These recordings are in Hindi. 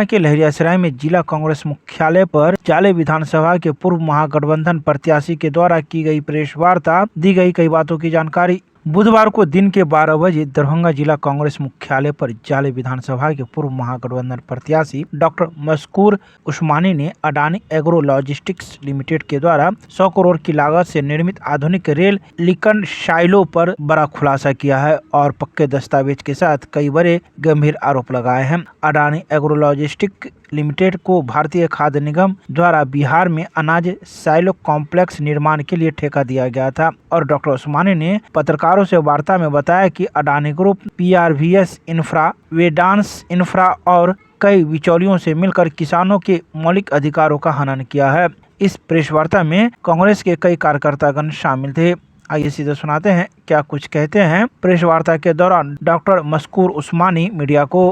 दरभंगा के लहरियासराय में जिला कांग्रेस मुख्यालय पर जाले विधानसभा के पूर्व महागठबंधन प्रत्याशी के द्वारा की गई प्रेस वार्ता, दी गई कई बातों की जानकारी। बुधवार को दिन के 12 बजे दरभंगा जिला कांग्रेस मुख्यालय पर जाले विधानसभा के पूर्व महागठबंधन प्रत्याशी डॉक्टर मशकूर उस्मानी ने अडानी एग्रो लॉजिस्टिक्स लिमिटेड के द्वारा 100 करोड़ की लागत से निर्मित आधुनिक रेल लिंकन साइलो पर बड़ा खुलासा किया है और पक्के दस्तावेज के साथ कई बड़े गंभीर आरोप लगाए हैं। अडानी एग्रो लॉजिस्टिक्स लिमिटेड को भारतीय खाद्य निगम द्वारा बिहार में अनाज साइलो कॉम्प्लेक्स निर्माण के लिए ठेका दिया गया था और डॉक्टर उस्मानी ने पत्रकारों से वार्ता में बताया कि Adani group, PRVS infra, Vedans infra और कई बिचौलियों से मिलकर किसानों के मौलिक अधिकारों का हनन किया है। इस प्रेस वार्ता में कांग्रेस के कई कार्यकर्तागण शामिल थे। आइए सीधे सुनाते हैं क्या कुछ कहते हैं प्रेस वार्ता के दौरान डॉक्टर मशकूर उस्मानी मीडिया को।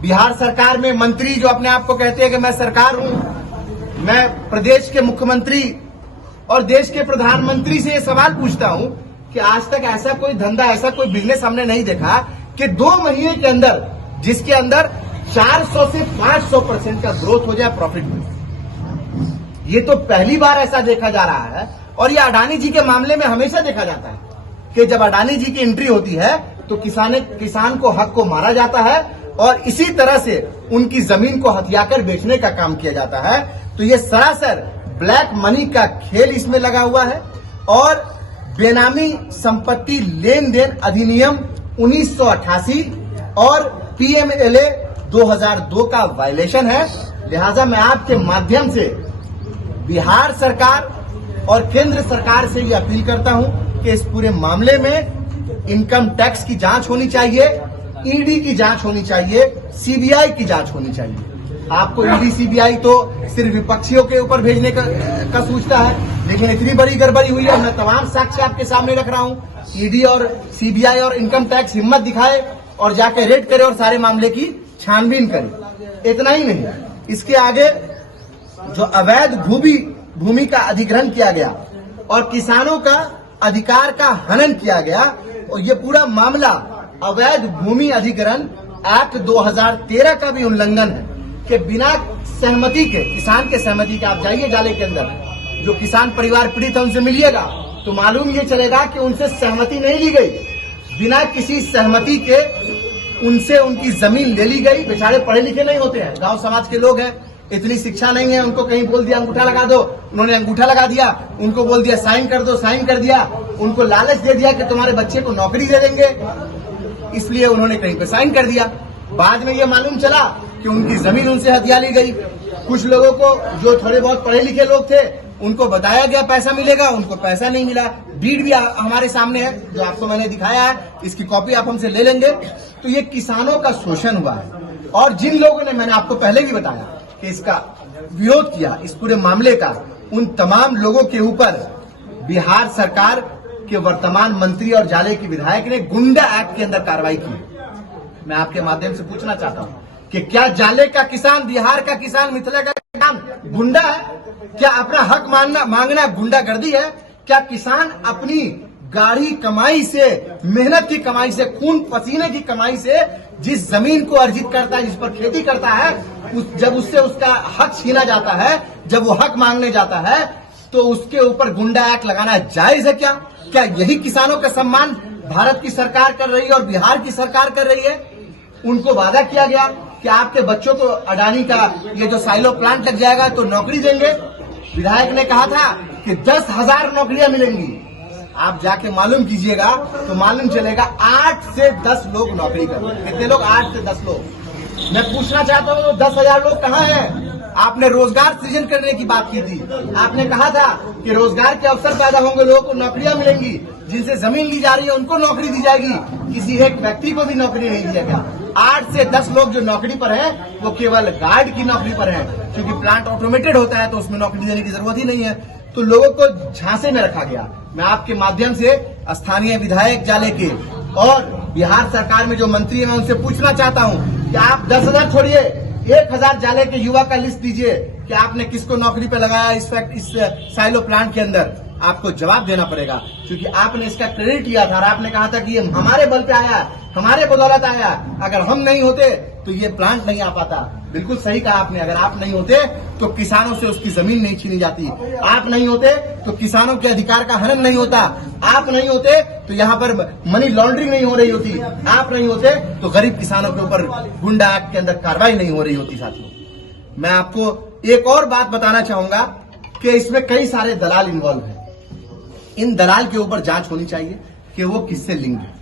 बिहार सरकार में मंत्री जो अपने आप को कहते हैं कि मैं सरकार हूं, मैं प्रदेश के मुख्यमंत्री और देश के प्रधानमंत्री से ये सवाल पूछता हूं कि आज तक ऐसा कोई धंधा, ऐसा कोई बिजनेस हमने नहीं देखा कि 2 महीने के अंदर, जिसके अंदर 400 से 500% का ग्रोथ हो जाए प्रॉफिट में। ये तो पहली बार ऐसा देखा जा रहा है और ये अडानी जी के मामले में हमेशा देखा जाता है कि जब अडानी जी की एंट्री होती है तो किसान को हक को मारा जाता है और इसी तरह से उनकी जमीन को हथियाकर बेचने का काम किया जाता है। तो ये सरासर ब्लैक मनी का खेल इसमें लगा हुआ है और बेनामी संपत्ति लेन देन अधिनियम 1988 और PMLA 2002 का वायलेशन है। लिहाजा मैं आपके माध्यम से बिहार सरकार और केंद्र सरकार से ये अपील करता हूं कि इस पूरे मामले में इनकम टैक्स की जांच होनी चाहिए, ED की जांच होनी चाहिए, CBI की जांच होनी चाहिए। आपको ED CBI तो सिर्फ विपक्षियों के ऊपर भेजने का सूचता है, लेकिन इतनी बड़ी गड़बड़ी हुई है। मैं तमाम साक्ष्य आपके सामने रख रहा हूं। ED और CBI और इनकम टैक्स हिम्मत दिखाए और जाके रेड करे और सारे मामले की छानबीन करे। इतना ही नहीं, इसके आगे जो अवैध भूमि का अधिग्रहण किया गया और किसानों का अधिकार का हनन किया गया, और ये पूरा मामला अवैध भूमि अधिग्रहण एक्ट 2013 का भी उल्लंघन है कि बिना सहमति के, किसान के सहमति के, आप जाइए जाले के अंदर, जो किसान परिवार पीड़ित है उनसे मिलिएगा तो मालूम ये चलेगा कि उनसे सहमति नहीं ली गई। बिना किसी सहमति के उनसे उनकी जमीन ले ली गई। बेचारे पढ़े लिखे नहीं होते हैं, गांव समाज के लोग हैं, इतनी शिक्षा नहीं है, उनको कहीं बोल दिया अंगूठा लगा दो, उन्होंने अंगूठा लगा दिया, उनको बोल दिया साइन कर दो, साइन कर दिया, उनको लालच दे दिया कि तुम्हारे बच्चे को नौकरी दे देंगे, इसलिए उन्होंने कहीं पे साइन कर दिया। बाद में ये मालूम चला कि उनकी जमीन उनसे हथिया ली गई। कुछ लोगों को जो थोड़े बहुत पढ़े लिखे लोग थे उनको बताया गया पैसा मिलेगा, उनको पैसा नहीं मिला। डीड भी हमारे सामने है जो आपको मैंने दिखाया है, इसकी कॉपी आप हमसे ले लेंगे। तो ये किसानों का शोषण हुआ है और जिन लोगों ने, मैंने आपको पहले भी बताया कि इसका विरोध किया, इस पूरे मामले का, उन तमाम लोगों के ऊपर बिहार सरकार के वर्तमान मंत्री और जाले की विधायक ने गुंडा एक्ट के अंदर कार्रवाई की। मैं आपके माध्यम से पूछना चाहता हूं कि क्या जाले का किसान, बिहार का किसान, मिथिला का किसान गुंडा है? क्या अपना हक मांगना गुंडागर्दी है? क्या किसान अपनी गाढ़ी कमाई से, मेहनत की कमाई से, खून पसीने की कमाई से जिस जमीन को अर्जित करता है, जिस पर खेती करता है, जब उससे उसका हक छीना जाता है, जब वो हक मांगने जाता है, तो उसके ऊपर गुंडा एक्ट लगाना जायज है क्या? क्या यही किसानों का सम्मान भारत की सरकार कर रही है और बिहार की सरकार कर रही है? उनको वादा किया गया कि आपके बच्चों को अडानी का ये जो साइलो प्लांट लग जाएगा तो नौकरी देंगे। विधायक ने कहा था कि 10,000 नौकरियां मिलेंगी। आप जाके मालूम कीजिएगा तो मालूम चलेगा 8 से 10 लोग नौकरी करेंगे। कितने लोग? 8 से 10 लोग। मैं पूछना चाहता हूँ 10,000 लोग कहाँ हैं? आपने रोजगार सृजन करने की बात की थी, आपने कहा था कि रोजगार के अवसर पैदा होंगे, लोगों को नौकरियां मिलेंगी, जिनसे जमीन ली जा रही है उनको नौकरी दी जाएगी, किसी एक व्यक्ति को भी नौकरी नहीं दिया गया। 8 से 10 लोग जो नौकरी पर हैं वो केवल गार्ड की नौकरी पर हैं, क्योंकि प्लांट ऑटोमेटेड होता है तो उसमें नौकरी देने की जरूरत ही नहीं है। तो लोगों को झांसे में रखा गया। मैं आपके माध्यम से स्थानीय विधायक जाले के और बिहार सरकार में जो मंत्री है मैं उनसे पूछना चाहता हूं कि आप 10,000 छोड़िए, 1,000 जाले के युवा का लिस्ट दीजिए कि आपने किसको नौकरी पे लगाया इस साइलो प्लांट के अंदर, आपको जवाब देना पड़ेगा, क्योंकि आपने इसका क्रेडिट लिया था और आपने कहा था कि ये हमारे बल पे आया, हमारे बदौलत आया, अगर हम नहीं होते तो ये प्लांट नहीं आ पाता। बिल्कुल सही कहा आपने, अगर आप नहीं होते तो किसानों से उसकी जमीन नहीं छीनी जाती, आप नहीं होते तो किसानों के अधिकार का हनन नहीं होता, आप नहीं होते तो यहाँ पर मनी लॉन्ड्रिंग नहीं हो रही होती, आप नहीं होते तो गरीब किसानों के ऊपर गुंडा एक्ट के अंदर कार्रवाई नहीं हो रही होती। साथियों, मैं आपको एक और बात बताना चाहूंगा कि इसमें कई सारे दलाल इन्वॉल्व हैं। इन दलाल के ऊपर जांच होनी चाहिए कि वो किससे लिंक है।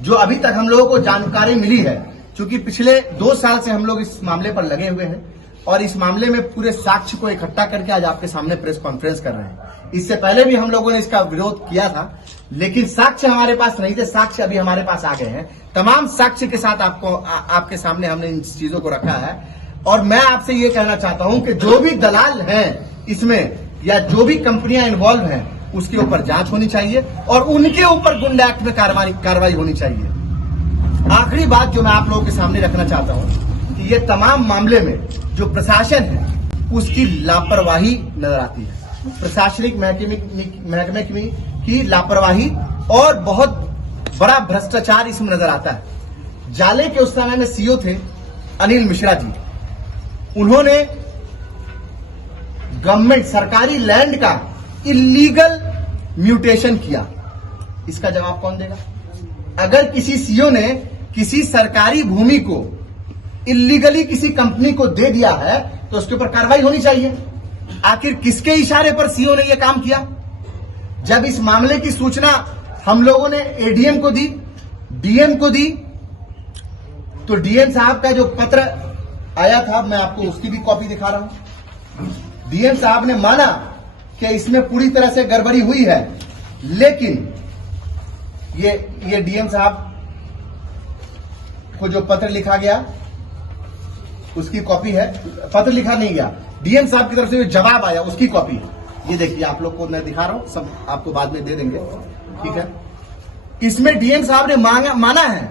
जो अभी तक हम लोगों को जानकारी मिली है, क्योंकि पिछले 2 साल से हम लोग इस मामले पर लगे हुए हैं और इस मामले में पूरे साक्ष्य को इकट्ठा करके आज आपके सामने प्रेस कॉन्फ्रेंस कर रहे हैं। इससे पहले भी हम लोगों ने इसका विरोध किया था, लेकिन साक्ष्य हमारे पास नहीं थे। साक्ष्य अभी हमारे पास आ गए हैं, तमाम साक्ष्य के साथ आपके सामने हमने इन चीजों को रखा है। और मैं आपसे ये कहना चाहता हूं कि जो भी दलाल हैं इसमें या जो भी कंपनियां इन्वॉल्व हैं उसके ऊपर जांच होनी चाहिए और उनके ऊपर गुंडा एक्ट में कार्रवाई होनी चाहिए। आखिरी बात जो मैं आप लोगों के सामने रखना चाहता हूं कि ये तमाम मामले में जो प्रशासन है उसकी लापरवाही नजर आती है, प्रशासनिक महकमे की लापरवाही और बहुत बड़ा भ्रष्टाचार इसमें नजर आता है। जाले के उस समय में सीईओ थे अनिल मिश्रा जी, उन्होंने गवर्नमेंट सरकारी लैंड का इलीगल म्यूटेशन किया, इसका जवाब कौन देगा? अगर किसी सीईओ ने किसी सरकारी भूमि को इलीगली किसी कंपनी को दे दिया है तो उसके ऊपर कार्रवाई होनी चाहिए। आखिर किसके इशारे पर सीईओ ने यह काम किया? जब इस मामले की सूचना हम लोगों ने एडीएम को दी, डीएम को दी, तो डीएम साहब का जो पत्र आया था, मैं आपको उसकी भी कॉपी दिखा रहा हूं। डीएम साहब ने माना कि इसमें पूरी तरह से गड़बड़ी हुई है, लेकिन ये डीएम साहब को जो पत्र लिखा गया उसकी कॉपी है। पत्र लिखा नहीं गया, डीएम साहब की तरफ से जो जवाब आया उसकी कॉपी है। ये देखिए, आप लोग को मैं दिखा रहा हूं, सब आपको बाद में दे देंगे, ठीक है। इसमें डीएम साहब ने माना है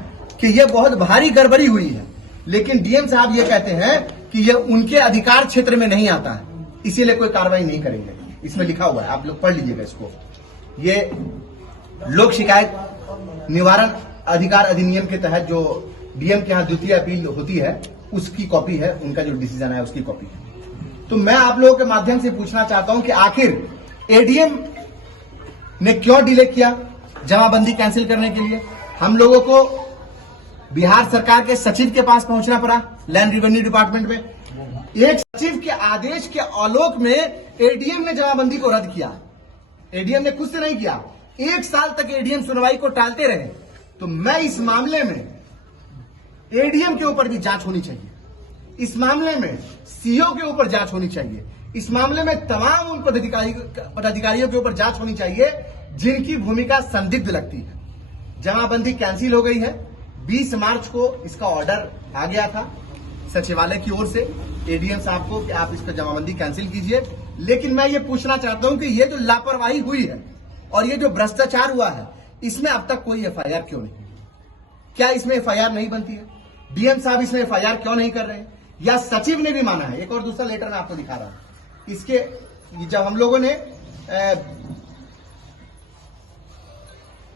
कि यह बहुत भारी गड़बड़ी हुई है, लेकिन डीएम साहब ये कहते हैं कि यह उनके अधिकार क्षेत्र में नहीं आता है, इसीलिए कोई कार्रवाई नहीं करेंगे। इसमें लिखा हुआ है, आप लोग पढ़ लीजिएगा इसको। ये लोक शिकायत निवारण अधिकार अधिनियम के तहत जो डीएम के यहां द्वितीय अपील होती है उसकी कॉपी है, उनका जो डिसीजन है उसकी कॉपी है। तो मैं आप लोगों के माध्यम से पूछना चाहता हूं कि आखिर एडीएम ने क्यों डिले किया जमाबंदी कैंसिल करने के लिए? हम लोगों को बिहार सरकार के सचिव के पास पहुंचना पड़ा, लैंड रेवेन्यू डिपार्टमेंट में। एक सचिव के आदेश के आलोक में एडीएम ने जमाबंदी को रद्द किया। एडीएम ने खुद से नहीं किया, 1 साल तक एडीएम सुनवाई को टालते रहे। तो मैं इस मामले में एडीएम के ऊपर भी जांच होनी चाहिए, इस मामले में सीईओ के ऊपर जांच होनी चाहिए, इस मामले में तमाम उन पदाधिकारियों के ऊपर जांच होनी चाहिए जिनकी भूमिका संदिग्ध लगती है। जमाबंदी कैंसिल हो गई है, 20 मार्च को इसका ऑर्डर आ गया था सचिवालय की ओर से एडीएम साहब को कि आप इसका जमाबंदी कैंसिल कीजिए। लेकिन मैं ये पूछना चाहता हूं कि ये जो लापरवाही हुई है और ये जो भ्रष्टाचार हुआ है, इसमें अब तक कोई एफआईआर क्यों नहीं? क्या इसमें एफआईआर नहीं बनती है? डीएम साहब इसमें एफआईआर क्यों नहीं कर रहे हैं? या सचिव ने भी माना है? एक और दूसरा लेटर मैं आपको दिखा रहा हूं। इसके जब हम लोगों ने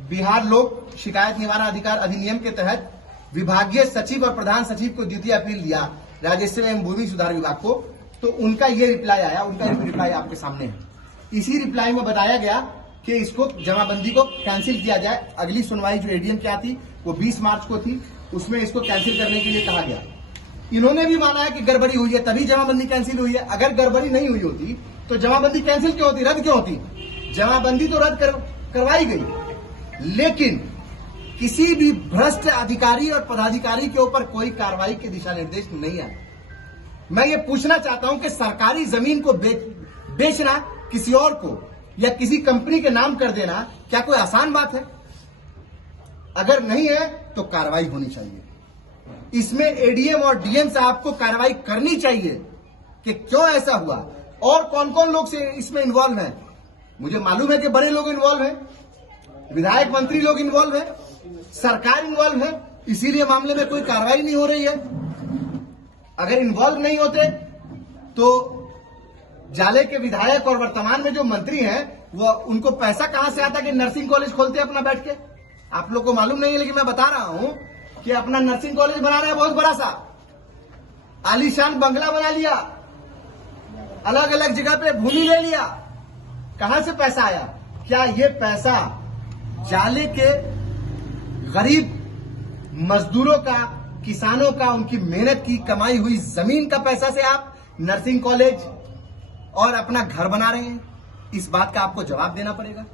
बिहार लोक शिकायत निवारण अधिकार अधिनियम के तहत विभागीय सचिव और प्रधान सचिव को द्वितीय अपील दिया राजस्व एवं भूमि सुधार विभाग को, तो उनका ये रिप्लाई आया, उनका रिप्लाई आपके सामने है। इसी रिप्लाई में बताया गया कि इसको जमाबंदी को कैंसिल किया जाए। अगली सुनवाई जो एडीएम की आती वो 20 मार्च को थी, उसमें इसको कैंसिल करने के लिए कहा गया। इन्होंने भी माना है कि गड़बड़ी हुई है तभी जमाबंदी कैंसिल हुई है। अगर गड़बड़ी नहीं हुई होती तो जमाबंदी कैंसिल क्यों होती, रद्द क्यों होती? जमाबंदी तो रद्द करवाई गई, लेकिन किसी भी भ्रष्ट अधिकारी और पदाधिकारी के ऊपर कोई कार्रवाई के दिशा निर्देश नहीं आए। मैं ये पूछना चाहता हूं कि सरकारी जमीन को बेचना किसी और को या किसी कंपनी के नाम कर देना क्या कोई आसान बात है? अगर नहीं है तो कार्रवाई होनी चाहिए। इसमें एडीएम और डीएम साहब को कार्रवाई करनी चाहिए कि क्यों ऐसा हुआ और कौन कौन लोग से इसमें इन्वॉल्व हैं। मुझे मालूम है कि बड़े लोग इन्वॉल्व हैं, विधायक मंत्री लोग इन्वॉल्व हैं, सरकार इन्वॉल्व है, इसीलिए मामले में कोई कार्रवाई नहीं हो रही है। अगर इन्वॉल्व नहीं होते तो जाले के विधायक और वर्तमान में जो मंत्री हैं वो उनको पैसा कहां से आता कि नर्सिंग कॉलेज खोलते हैं अपना बैठ के? आप लोग को मालूम नहीं है, लेकिन मैं बता रहा हूं कि अपना नर्सिंग कॉलेज बना रहे हैं, बहुत बड़ा सा आलीशान बंगला बना लिया, अलग अलग जगह पे भूमि ले लिया। कहां से पैसा आया? क्या ये पैसा जाले के गरीब मजदूरों का, किसानों का, उनकी मेहनत की कमाई हुई जमीन का पैसा से आप नर्सिंग कॉलेज और अपना घर बना रहे हैं? इस बात का आपको जवाब देना पड़ेगा।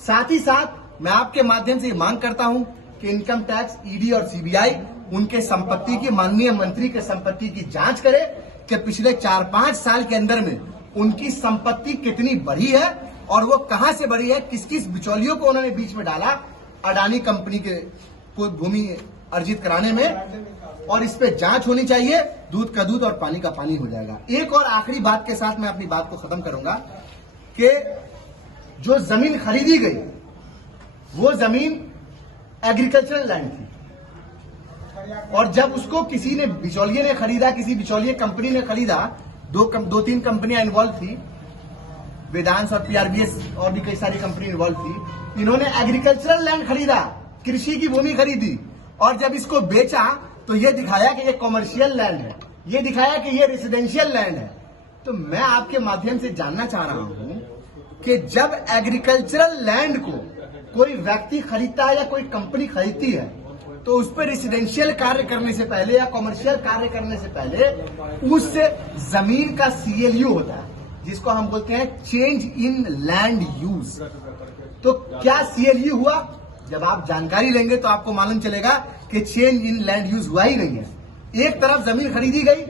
साथ ही साथ मैं आपके माध्यम से मांग करता हूं कि इनकम टैक्स, ईडी और सीबीआई उनके संपत्ति की, माननीय मंत्री के संपत्ति की जांच करे कि पिछले 4-5 साल के अंदर में उनकी संपत्ति कितनी बढ़ी है और वो कहां से बढ़ी है, किस किस बिचौलियों को उन्होंने बीच में डाला अडानी कंपनी के को भूमि अर्जित कराने में, और इस पे जांच होनी चाहिए। दूध का दूध और पानी का पानी हो जाएगा। एक और आखिरी बात के साथ मैं अपनी बात को खत्म करूंगा कि जो जमीन खरीदी गई वो जमीन एग्रीकल्चरल लैंड थी, और जब उसको किसी ने, बिचौलिए ने खरीदा, किसी बिचौलिए कंपनी ने खरीदा, 2-3 कंपनियां इन्वॉल्व थी, वेदांश और पीआरबीएस और भी कई सारी कंपनी इन्वॉल्व थी। इन्होंने एग्रीकल्चरल लैंड खरीदा, कृषि की भूमि खरीदी, और जब इसको बेचा तो ये दिखाया कि ये कॉमर्शियल लैंड है, ये दिखाया कि ये रेसिडेंशियल लैंड है। तो मैं आपके माध्यम से जानना चाह रहा हूं कि जब एग्रीकल्चरल लैंड को कोई व्यक्ति खरीदता है या कोई कंपनी खरीदती है तो उस पर रेसिडेंशियल कार्य करने से पहले या कॉमर्शियल कार्य करने से पहले उस जमीन का सीएलयू होता है, जिसको हम बोलते हैं चेंज इन लैंड यूज। तो क्या सीएलयू हुआ? जब आप जानकारी लेंगे तो आपको मालूम चलेगा कि चेंज इन लैंड यूज हुआ ही नहीं है। एक तरफ जमीन खरीदी गई,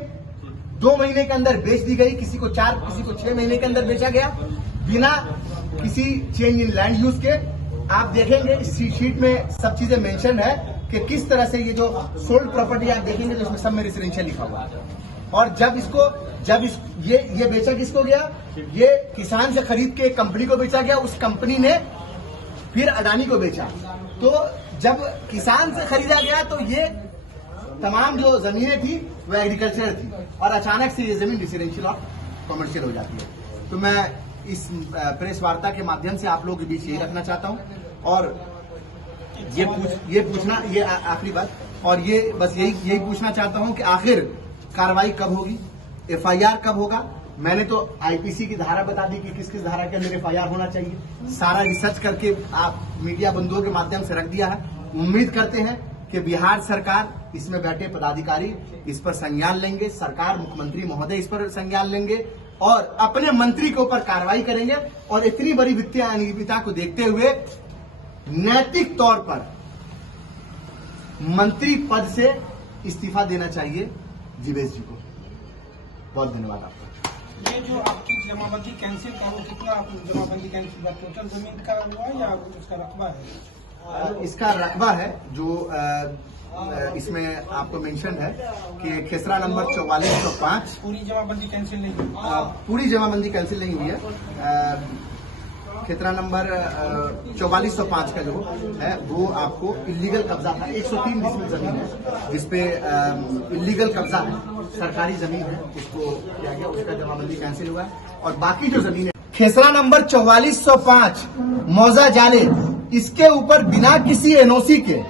2 महीने के अंदर बेच दी गई, किसी को 4, किसी को 6 महीने के अंदर बेचा गया बिना किसी चेंज इन लैंड यूज के। आप देखेंगे इस शीट में सब चीजें मेंशन है कि किस तरह से ये जो सोल्ड प्रॉपर्टी आप देखेंगे तो इसमें सब में रेसिडेंशियल लिखा हुआ है। और ये बेचा किसको गया? ये किसान से खरीद के कंपनी को बेचा गया, उस कंपनी ने फिर अडानी को बेचा। तो जब किसान से खरीदा गया तो ये तमाम जो जमीनें थी वो एग्रीकल्चर थी, और अचानक से ये जमीन रेसिडेंशियल और कॉमर्शियल हो जाती है। तो मैं इस प्रेस वार्ता के माध्यम से आप लोगों के बीच यही रखना चाहता हूं, और ये आखिरी बात, और ये बस यही पूछना चाहता हूं कि आखिर कार्रवाई कब होगी, एफआईआर कब होगा? मैंने तो आईपीसी की धारा बता दी कि किस किस धारा के अंदर एफआईआर होना चाहिए, सारा रिसर्च करके आप मीडिया बंधुओं के माध्यम से रख दिया है। उम्मीद करते हैं कि बिहार सरकार, इसमें बैठे पदाधिकारी इस पर संज्ञान लेंगे, सरकार, मुख्यमंत्री महोदय इस पर संज्ञान लेंगे और अपने मंत्री के ऊपर कार्रवाई करेंगे, और इतनी बड़ी वित्तीय अनियमितता को देखते हुए नैतिक तौर पर मंत्री पद से इस्तीफा देना चाहिए जीवेश जी को। बहुत धन्यवाद आपका। ये जो आपकी जमाबंदी कैंसिल का, वो कितना जमाबंदी कैंसिल हुआ? टोटल जमीन का हुआ या उसका रकबा है? इसका रकबा है जो इसमें आपको मेंशन है कि खेसरा नंबर 4405। पूरी जमाबंदी कैंसिल नहीं हुई? पूरी जमाबंदी कैंसिल नहीं हुई है। खेतरा नंबर 4405 का जो है वो आपको इलीगल कब्जा था। 103 डिसमिल जमीन है जिसपे इलीगल कब्जा है, सरकारी जमीन है, उसको किया गया, उसका जमाबंदी कैंसिल हुआ है। और बाकी जो जमीन है खेसरा नंबर 4405 मौजा जाले, इसके ऊपर बिना किसी एनओसी के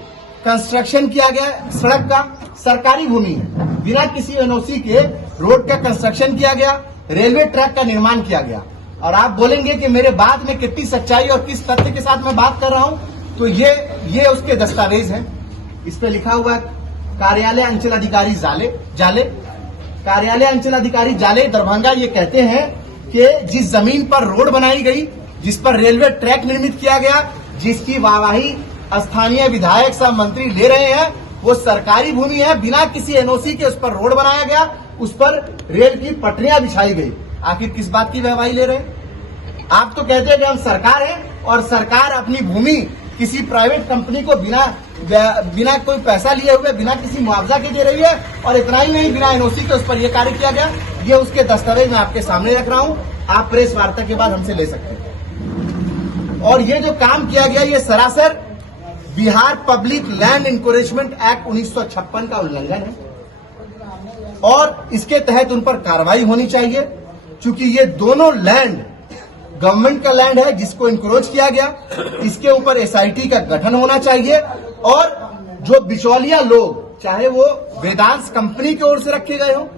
कंस्ट्रक्शन किया गया। सड़क का सरकारी भूमि है, बिना किसी एनओसी के रोड का कंस्ट्रक्शन किया गया, रेलवे ट्रैक का निर्माण किया गया। और आप बोलेंगे कि मेरे बात में कितनी सच्चाई और किस तथ्य के साथ मैं बात कर रहा हूं, तो ये उसके दस्तावेज हैं। इस पे लिखा हुआ है कार्यालय अंचल अधिकारी जाले, कार्यालय अंचल अधिकारी जाले दरभंगा। ये कहते हैं कि जिस जमीन पर रोड बनाई गई, जिस पर रेलवे ट्रैक निर्मित किया गया, जिसकी वाहवाही स्थानीय विधायक सह मंत्री ले रहे हैं, वो सरकारी भूमि है। बिना किसी एनओसी के उस पर रोड बनाया गया, उस पर रेल की पटरियां बिछाई गई। आखिर किस बात की वाहवाही ले रहे हैं? आप तो कहते हैं कि हम सरकार हैं और सरकार अपनी भूमि किसी प्राइवेट कंपनी को बिना कोई पैसा लिए हुए, बिना किसी मुआवजा के दे रही है। और इतना ही नहीं, बिना एनओसी के उस पर यह कार्य किया गया। ये उसके दस्तावेज मैं आपके सामने रख रहा हूं, आप प्रेस वार्ता के बाद हमसे ले सकते हैं। और ये जो काम किया गया, ये सरासर Bihar public land encroachment act 1956 का उल्लंघन है, और इसके तहत उन पर कार्रवाई होनी चाहिए। चूंकि ये दोनों लैंड गवर्नमेंट का लैंड है जिसको इंक्रोच किया गया, इसके ऊपर एसआईटी का गठन होना चाहिए और जो बिचौलिया लोग, चाहे वो वेदांश कंपनी की ओर से रखे गए हो,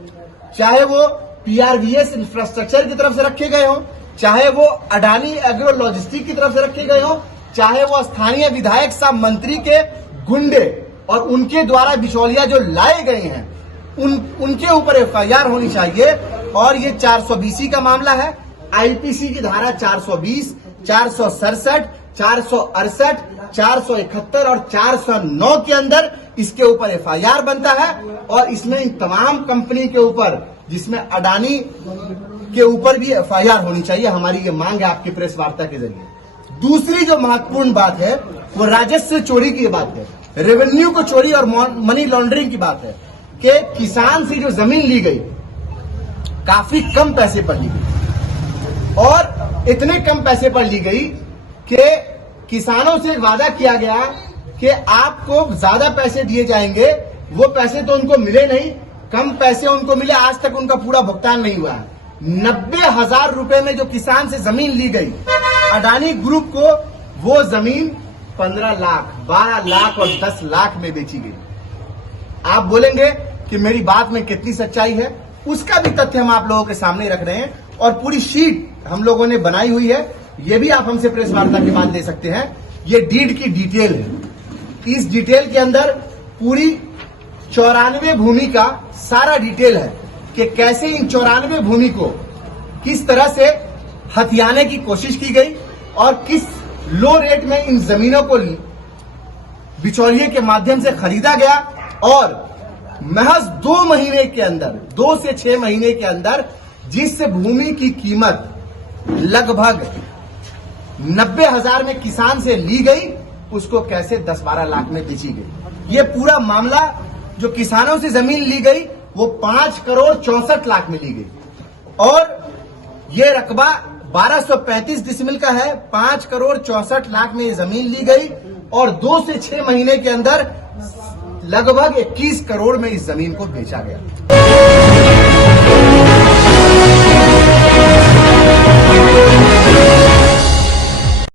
चाहे वो पीआरवीएस इंफ्रास्ट्रक्चर की तरफ से रखे गए हो, चाहे वो अडानी एग्रो लॉजिस्टिक की तरफ से रखे गए हो, चाहे वो स्थानीय विधायक साहब मंत्री के गुंडे और उनके द्वारा बिचौलिया जो लाए गए हैं उनके ऊपर एफआईआर होनी चाहिए। और ये 420 का मामला है, आईपीसी की धारा 420, 467, 468, 471 और 409 के अंदर इसके ऊपर एफआईआर बनता है और इसमें इन तमाम कंपनी के ऊपर, जिसमें अडानी के ऊपर भी एफआईआर होनी चाहिए। हमारी ये मांग है आपकी प्रेस वार्ता के जरिए। दूसरी जो महत्वपूर्ण बात है वो राजस्व चोरी की बात है, रेवेन्यू को चोरी और मनी लॉन्ड्रिंग की बात है कि किसान से जो जमीन ली गई काफी कम पैसे पर ली गई और इतने कम पैसे पर ली गई कि किसानों से वादा किया गया कि आपको ज्यादा पैसे दिए जाएंगे, वो पैसे तो उनको मिले नहीं, कम पैसे उनको मिले, आज तक उनका पूरा भुगतान नहीं हुआ है। 90,000 रुपए में जो किसान से जमीन ली गई अडानी ग्रुप को, वो जमीन 15 लाख, 12 लाख और 10 लाख में बेची गई। आप बोलेंगे कि मेरी बात में कितनी सच्चाई है, उसका भी तथ्य हम आप लोगों के सामने रख रहे हैं और पूरी शीट हम लोगों ने बनाई हुई है, ये भी आप हमसे प्रेस वार्ता के बाद ले सकते हैं। ये डीड की डिटेल है, इस डिटेल के अंदर पूरी 94 भूमि का सारा डिटेल है कि कैसे इन 94 भूमि को किस तरह से हथियाने की कोशिश की गई और किस लो रेट में इन जमीनों को बिचौलिए के माध्यम से खरीदा गया और महज 2 महीने के अंदर, 2 से 6 महीने के अंदर जिस भूमि की कीमत लगभग 90,000 में किसान से ली गई, उसको कैसे 10-12 लाख में बेची गई। ये पूरा मामला जो किसानों से जमीन ली गई वो 5 करोड़ 64 लाख में ली गई और ये रकबा 1235 डिसमिल का है। 5 करोड़ 64 लाख में ये जमीन ली गई और 2 से 6 महीने के अंदर लगभग 21 करोड़ में इस जमीन को बेचा गया।